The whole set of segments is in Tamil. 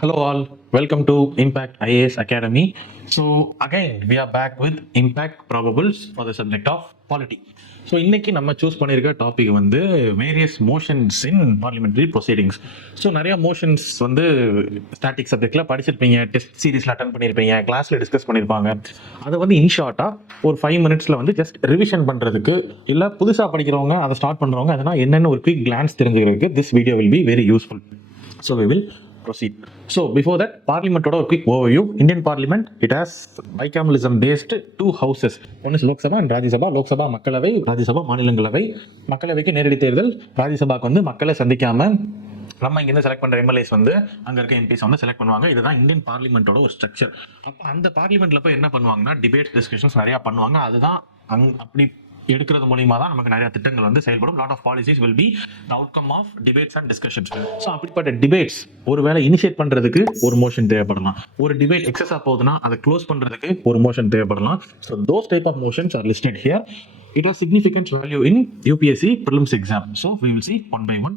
Hello all, welcome to Impact IAS Academy. So again, we are back with Impact Probables for the subject of polity. So இன்னைக்கு நம்ம சூஸ் பண்ணியிருக்க டாபிக் வந்து வேரியஸ் மோஷன்ஸ் இன் பார்லிமெண்ட்ரி ப்ரொசீடிங்ஸ். ஸோ நிறைய மோஷன்ஸ் வந்து ஸ்டாட்டிக் சப்ஜெக்ட்ல படிச்சிருப்பீங்க, டெஸ்ட் சீரீஸ்ல அட்டன் பண்ணியிருப்பீங்க, கிளாஸ்ல டிஸ்கஸ் பண்ணியிருப்பாங்க. அதை வந்து இன்ஷார்ட்டாக ஒரு 5 minutesல வந்து ஜஸ்ட் ரிவிஷன் பண்ணுறதுக்கு, இல்லை புதுசாக படிக்கிறவங்க அதை ஸ்டார்ட் பண்ணுறவங்க அதனால் என்னென்ன ஒரு குவிக் கிளான்ஸ் தெரிஞ்சுக்கிறதுக்கு this video will be very useful. So we will proceed. So before that, Parliament oda a quick overview. Indian Parliament, it has bicameralism based two houses. One is Lok Sabha and Rajya Sabha. Lok Sabha மக்களவை, ராஜ்ய சபா மாநிலங்களவை. மக்களவைக்கு நேரடி தேர்தல், ராஜ்ய சபாக்கு வந்து மக்களை சந்திக்காம நம்ம இங்கிருந்து செலக்ட் பண்ற எம்எல்ஏஸ் வந்து அங்க இருக்க எம்பிஸ் வந்து செலக்ட் பண்ணுவாங்க. இதுதான் இந்தியன் பார்லிமெண்டோட ஒரு ஸ்ட்ரக்சர். அப்ப அந்த பார்லிமெண்ட்ல போய் என்ன பண்ணுவாங்கன்னா டிபேட் டிஸ்கஷன்ஸ் நிறைய பண்ணுவாங்க. அதுதான் அப்படி எடுக்கிறது மூலியமா தான் நமக்கு நிறைய திட்டங்கள் வந்து செயல்படும். Lot of policies will be the outcome of debates and discussions. So அப்படிப்பட்ட டிபேட்ஸ் ஒருவேளை இனிஷியேட் பண்றதுக்கு ஒரு மோஷன் தேவைப்படலாம், ஒரு டிபேட் எக்ஸஸா போகுதுன்னா அதை க்ளோஸ் பண்றதுக்கு ஒரு மோஷன் தேவைப்படலாம். So those type of motions are listed here. It has significant value in UPSC prelims exam. So we will see one by one.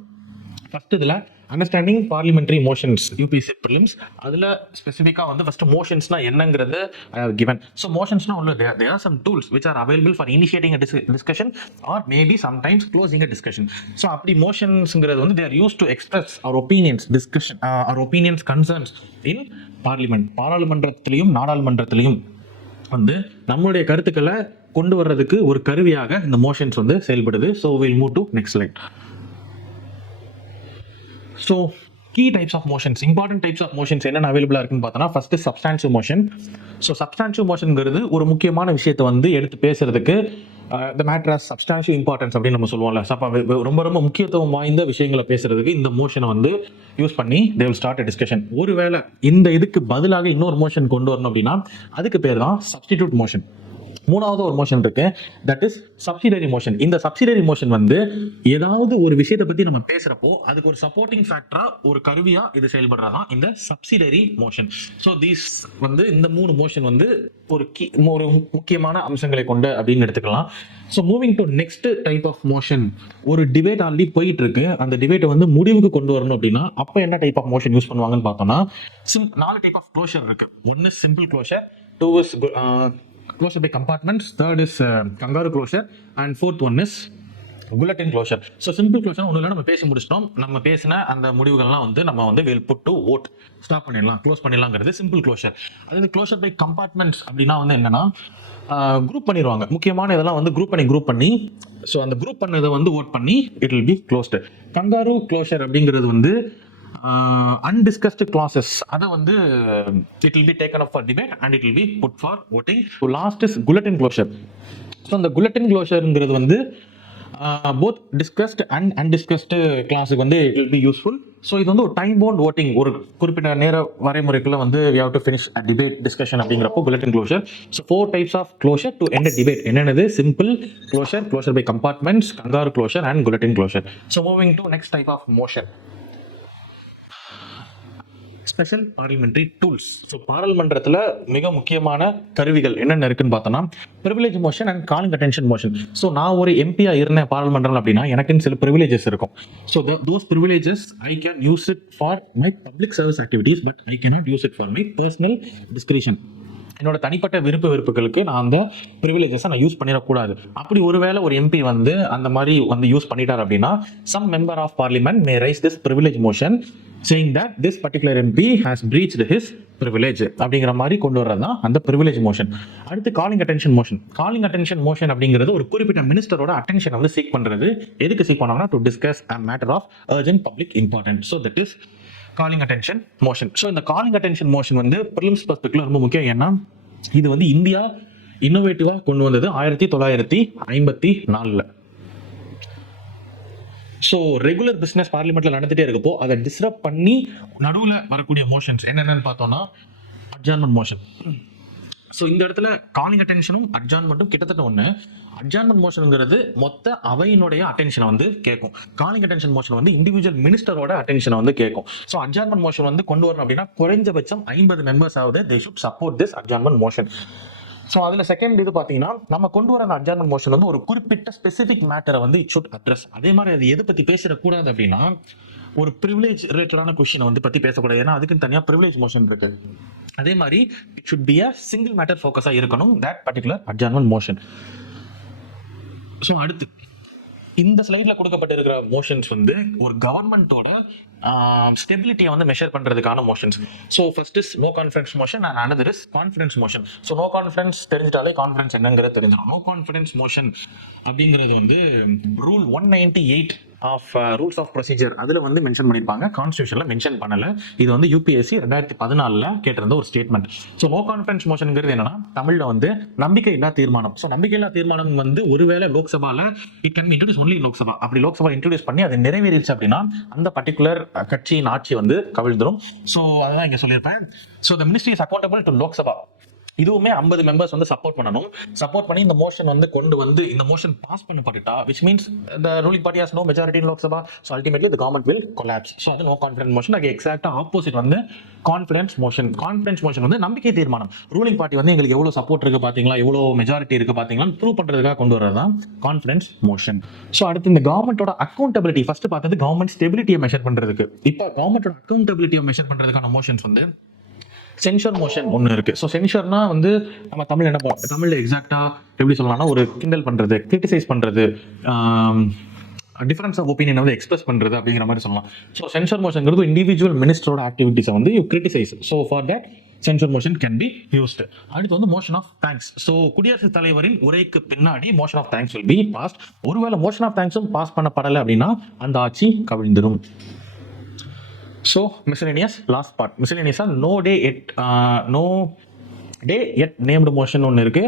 First இதில் understanding parliamentary motions UPSC prelims. அதில் ஸ்பெசிஃபிக்காக வந்து ஃபர்ஸ்ட் மோஷன்ஸ்னா என்னங்கிறது ஐ ஹவ் கிவன். ஸோ மோஷன்ஸ்னா உள்ள there are some tools which are available for initiating a discussion or maybe sometimes closing a discussion. So அப்படி மோஷன்ஸ்ங்கிறது வந்து their use to express our opinions discussion our opinions concerns in parliament. பாராளுமன்றத்திலையும் நாடாளுமன்றத்திலையும் வந்து நம்மளுடைய கருத்துக்களை கொண்டு வர்றதுக்கு ஒரு கருவியாக இந்த மோஷன்ஸ் வந்து செயல்படுது. So will move to next slide. So key types of motions, important types of motions என்னென்ன அவைலபிளாக இருக்குன்னு பார்த்தோன்னா first substantive motion. So substantive மோஷன்ங்கிறது ஒரு முக்கியமான விஷயத்தை வந்து எடுத்து பேசுறதுக்கு the matter of substantive importance அப்படின்னு நம்ம சொல்லுவோம்ல. ரொம்ப ரொம்ப முக்கியத்துவம் வாய்ந்த விஷயங்களை பேசுறதுக்கு இந்த மோஷனை வந்து யூஸ் பண்ணி they will start a discussion. ஒருவேளை இந்த இதுக்கு பதிலாக இன்னொரு மோஷன் கொண்டு வரணும் அப்படின்னா அதுக்கு பேர் தான் சப்ஸ்டிடியூட் மோஷன். மூணாவது ஒரு மோஷன் இருக்கு, தட் இஸ் சப்சிடரி மோஷன். இந்த சப்சிடரி மோஷன் வந்து ஏதாவது ஒரு விஷயத்தை பத்தி நம்ம பேசுறப்போ அதுக்கு ஒரு சப்போர்ட்டிங் ஃபேக்டரா ஒரு கருவியா இது செயல்படுறதா இந்த சப்சிடரி மோஷன். ஸோ தீஸ் வந்து இந்த மூணு மோஷன் வந்து ஒரு முக்கியமான அம்சங்களை கொண்டு அப்படின்னு எடுத்துக்கலாம். So moving to next type of motion. ஒரு டிபேட் ஆல்ரெடி போயிட்டு இருக்கு, அந்த டிபேட்டை வந்து முடிவுக்கு கொண்டு வரணும் அப்படின்னா அப்போ என்ன டைப் ஆஃப் மோஷன் யூஸ் பண்ணுவாங்கன்னு பார்த்தோம்னா 4 டைப் ஆஃப் க்ளோஷர் இருக்கு. One is simple closure, 2 is closure by compartments, third is kangaroo closure, and fourth one is bulletin closure. So simple closure ஒன்றும் இல்லை, நம்ம பேசி முடிச்சிட்டோம், நம்ம பேசின அந்த முடிவுகள்லாம் வந்து நம்ம வந்து we'll put to vote, stop பண்ணிடலாம், க்ளோஸ் பண்ணிடலாங்கிறது சிம்பிள் க்ளோஷர். அதாவது க்ளோஷர் பை கம்பார்ட்மெண்ட்ஸ் அப்படின்னா வந்து என்னன்னா குரூப் பண்ணிடுவாங்க, முக்கியமான இதெல்லாம் வந்து குரூப் பண்ணி ஸோ அந்த குரூப் பண்ணதை வந்து ஓட் பண்ணி it will be closed. Kangaroo closure அப்படிங்கிறது வந்து undiscussed clauses அதை வந்து it will be taken up for debate and it will be put for voting. So last is bulletin closure. So அந்த bulletin closureங்கிறது வந்து both discussed and undiscussed classக்கு வந்து it will be useful. So இது வந்து ஒரு டைம் பவுண்ட் voting, ஒரு குறிப்பிட்ட நேர வரைமுறைக்குள்ள வந்து we have to finish a debate discussion அப்படிங்கிறப்போ bulletin closure. So 4 types of closure to end a debate. என்னென்னது? simple closure, closure by compartments, kangaroo closure and bulletin closure. So moving to next type of motion, special parliamentary tools. So பாராளுமன்றத்தில் மிக முக்கியமான கருவிகள் என்னென்ன இருக்குன்னு பார்த்தோம்னா privilege motion and calling attention motion. So நான் ஒரு எம்பியா இருந்தேன் பாராளுமன்றம் அப்படின்னா எனக்குன்னு சில ப்ரிவிலேஜஸ் இருக்கும். So those privileges I can use it for my public service activities, but I cannot use it for my personal discretion. என்னோட தனிப்பட்ட வெறுப்புகளுக்கு நான் அந்த ப்ரிவிலேஜஸை நான் யூஸ் பண்ணிடக்கூடாது. அப்படி ஒருவேளை ஒரு எம்பி வந்து அந்த மாதிரி வந்து யூஸ் பண்ணிட்டார் அப்படின்னா some member of parliament may raise this privilege motion saying that this particular MP has breached his privilege அப்படிங்கிற மாதிரி கொண்டு வர்றது தான் அந்த ப்ரிவிலேஜ் மோஷன். அடுத்து calling attention motion. Calling attention motion அப்படிங்கிறது ஒரு குறிப்பிட்ட மினிஸ்டரோட அட்டென்ஷன் வந்து சீக் பண்றது. எதுக்கு சீக் பண்ணாங்கன்னா to discuss a matter of urgent public importance. So that is calling attention motion. So இந்த காலிங் அட்டென்ஷன் மோஷன் வந்து ப்ரிலிம்ஸ் பெர்ஸ்பெக்டிவ்ல ரொம்ப முக்கியம். ஏன்னா இது வந்து இந்தியா இன்னோவேட்டிவா கொண்டு வந்தது 1954. ஸோ ரெகுலர் பிஸ்னஸ் பார்லிமெண்ட்ல நடந்துட்டே இருக்கப்போ அதை டிஸ்டர்ப் பண்ணி நடுவில் வரக்கூடிய மோஷன்ஸ் என்னென்னு பார்த்தோம்னா அட்ஜார்ன்மெண்ட் மோஷன். ஸோ இந்த இடத்துல காலிங் அட்டென்ஷனும் அட்ஜார்ன்மெண்ட்டும் கிட்டத்தட்ட ஒன்று. அட்ஜார்ன்மெண்ட் மோஷனுங்கிறது மொத்த அவையினுடைய அட்டென்ஷனை வந்து கேட்கும். காலிங் அட்டென்ஷன் மோஷன் வந்து இண்டிவிஜுவல் மினிஸ்டரோட அட்டென்ஷனை வந்து கேட்கும். ஸோ அட்ஜார்ன்மெண்ட் மோஷன் வந்து கொண்டு வரணும் அப்படின்னா குறைஞ்சபட்சம் 50 மெம்பர்ஸ் ஆகுது they should support this adjournment motion. So அதில் செகண்ட் இது பார்த்தீங்கன்னா நம்ம கொண்டு வர அட்ஜார்ன்மெண்ட் மோஷன் வந்து ஒரு குறிப்பிட்ட ஸ்பெசிஃபிக் மேட்டரை வந்து இட் ஷுட் அட்ரஸ். அதே மாதிரி அது எதை பற்றி பேசிடக்கூடாது அப்படின்னா ஒரு ப்ரிவிலேஜ் ரிலேட்டடான கொஸ்டினை வந்து பற்றி பேசக்கூடாது, ஏன்னா அதுக்குன்னு தனியாக ப்ரிவிலேஜ் மோஷன் இருக்கு. அதே மாதிரி it should be a single matter ஃபோக்கஸாக இருக்கணும் that particular adjournment motion. So அடுத்து இந்த ஸ்லைடில் கொடுக்கப்பட்டிருக்கிற மோஷன்ஸ் வந்து ஒரு கவர்மெண்ட்டோட ஸ்டெபிலிட்டியை வந்து மெஷர் பண்ணுறதுக்கான motions. So first is no confidence motion and another is confidence motion. So no confidence தெரிஞ்சிட்டாலே கான்ஃபிடன்ஸ் என்னங்கிறது தெரிஞ்சிடும். நோ கான்ஃபிடன்ஸ் மோஷன் அப்படிங்கிறது வந்து rule 198 of rules of procedure அதில் வந்து மென்ஷன் பண்ணியிருப்பாங்க, கான்ஸ்டியூஷனில் மென்ஷன் பண்ணலை. இது வந்து யூபிஎஸ்சி 2014 கேட்டிருந்த ஒரு ஸ்டேட்மெண்ட். ஸோ நோ கான்ஃபிடன்ஸ் மோஷனுங்கிறது என்னன்னா தமிழில் வந்து நம்பிக்கையில்லா தீர்மானம். ஸோ நம்பிக்கையில்லா தீர்மானம் வந்து ஒருவேளை லோக்சபாவில் it can be introduce only Lok Sabha, அப்படி லோக்சபா இன்ட்ரோடியூஸ் பண்ணி அது நிறைவேறிடுச்சு அப்படின்னா அந்த பர்டிகுலர் கட்சியின் ஆட்சி வந்து கவிழ்ந்துடும். ஸோ அதான் இங்கே சொல்லியிருப்பேன். So the ministry is accountable to Lok Sabha. இதுவுமே 50 மெம்பர்ஸ் வந்து சப்போர்ட் பண்ணணும். சப்போர்ட் பண்ணி இந்த மோஷன் வந்து கொண்டு வந்து இந்த மோஷன் பாஸ் பண்ணப்பட்டுட்டா which means the ruling party has no majority in Lok Sabha, so ultimately the government will collapse. So அது no confidence motion. அதுக்கு எக்ஸாக்ட்டா ஆப்போசிட் வந்து கான்ஃபிடன்ஸ் மோஷன். கான்ஃபிடன்ஸ் மோஷன் வந்து நம்பிக்கை தீர்மானம். ரூலிங் பார்ட்டி வந்து எங்களுக்கு எவ்வளவு சப்போர்ட் இருக்கு பாத்தீங்களா, எவ்வளவு மெஜாரிட்டி இருக்கு பாத்தீங்களா ப்ரூவ் பண்றதுக்காக கொண்டு வரதான் கான்ஃபிடன்ஸ் மோஷன். ஸோ அடுத்து இந்த கவர்மெண்டோட அக்கௌண்டபிலிட்டி. ஃபர்ஸ்ட் பார்த்தது கவர்மெண்ட் ஸ்டெபிலிட்டியை மெஷர் பண்றதுக்கு. இப்போ கவர்மெண்டோட அக்கௌண்டபிலிட்டியை மெஷர் பண்றதுக்கான மோஷன்ஸ் வந்து சென்ஷர் மோஷன் ஒன்று இருக்கு. ஸோ சென்ஷர்னா வந்து நம்ம தமிழ் என்ன பண்ணுவோம், தமிழில் எக்ஸாக்டா எப்படி சொல்லலாம்னா ஒரு கிண்டல் பண்றது, கிரிட்டிசைஸ் பண்றது, டிஃபரன்ஸ் ஆஃப் ஒப்பீனியன் வந்து எக்ஸ்பிரஸ் பண்றது அப்படிங்கிற மாதிரி சொல்லலாம். ஸோ சென்ஷர் மோஷன்ங்கிறது இண்டிவிஜுவல் மினிஸ்டரோட ஆக்டிவிட்டிஸை வந்து you criticise. So for that censure motion can be used. அடுத்து வந்து மோஷன் ஆஃப் தேங்க்ஸ். ஸோ குடியரசுத் தலைவரின் உரைக்கு பின்னாடி motion of thanks will be passed. ஒருவேளை மோஷன் ஆஃப் தேங்க்ஸும் பாஸ் பண்ணப்படலை அப்படின்னா அந்த ஆட்சி கவிழ்ந்துடும். So miscellaneous, last part. Miscellaneous no day yet named motion ஒன்று இருக்கு,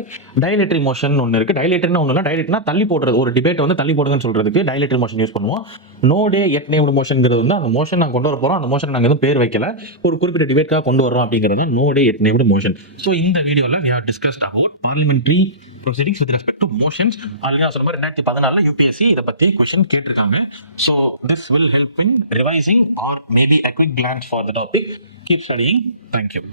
டைலேட்டரி மோஷன் ஒன்று இருக்கு. டைலேட்டரினா ஒன்று இல்லை, டைலேட்னா தள்ளி போடுறது, ஒரு டிபேட் வந்து தள்ளி போடுங்கன்னு சொல்றதுக்கு டைலேட்டரி மோஷன் யூஸ் பண்ணுவோம். நோ டே எட் நேம்டு மோஷன்ங்கிறது வந்து அந்த மோஷன் நாங்கள் கொண்டு வர போகிறோம், அந்த மோஷன் நாங்கள் எதுவும் பேர் வைக்கல, ஒரு குறிப்பிட்ட டிபேட்காக கொண்டு வரோம் அப்படிங்கிறது நோ டே எட் நேம்டு மோஷன். ஸோ இந்த வீடியோவில் we have discussed about parliamentary proceedings with respect to motions. Already நான் சொன்ன மாதிரி 2014 யூபிஎஸ்சி இதை பற்றி கொஸ்டின் கேட்டிருக்காங்க. So this will help in revising or maybe a quick glance for the topic. Keep studying. Thank you.